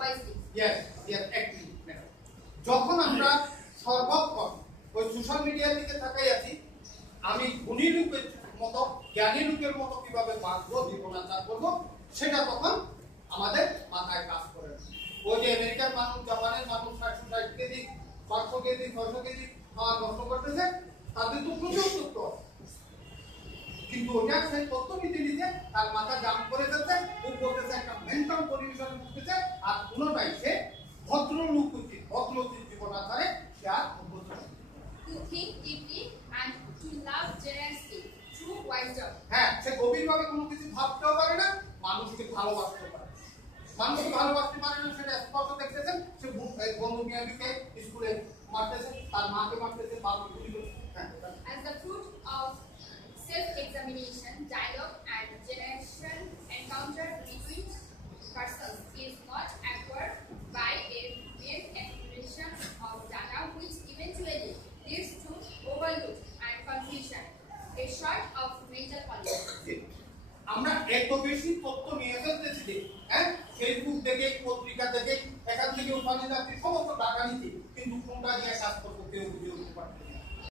wisely. Yes, actually. যখন আমরা সর্বক্ষণ ওই সোশ্যাল মিডিয়ার দিকে তাকাই আছি, আমি গুণী লোকের মতো জ্ঞানী লোকের মতো কিভাবে বাঁচবো, জীবনাচার করবো, সেটা তখন আমাদের মাথায় কাজ করে না। ওই যে আমেরিকার মানুষ, জাপানের মানুষ 60 কেজি 500 কেজি 600 কেজি খাওয়া নষ্ট করতেছে, তাদের তো প্রচুর তথ্য, কিন্তু ওটা সেই তথ্য নিতে নিতে তার মাথা জাম করে যাচ্ছে, ও বলতেছে একটা মেন্টাল পরিবেশনে ভুগতেছে, আর কোনোটাই সে ভদ্রলোক জীবনাচারে সে আর অভ্যস্ত নয়। To think deeply and to love generously, true wisdom. হ্যাঁ, সে গভীরভাবে কোনো কিছু ভাবতেও পারে না, মানুষকে ভালোবাসতে পারে। মানুষকে ভালোবাসতে পারে না, সেটা স্পষ্ট দেখতেছেন। সে বন্ধু মিয়াকে স্কুলে মারতেছে, তার মাকে মারতেছে, বাবা গুলি করছে। As the fruit of self-examination, dialogue, and generation encounter between persons is not acquired by a mere accumulation of data, which eventually leads to overload and confusion, a sort of mental policy. আমরা এত বেশি তথ্য নিয়ে ফেলতেছি, হ্যাঁ, Facebook থেকে, পত্রিকাতে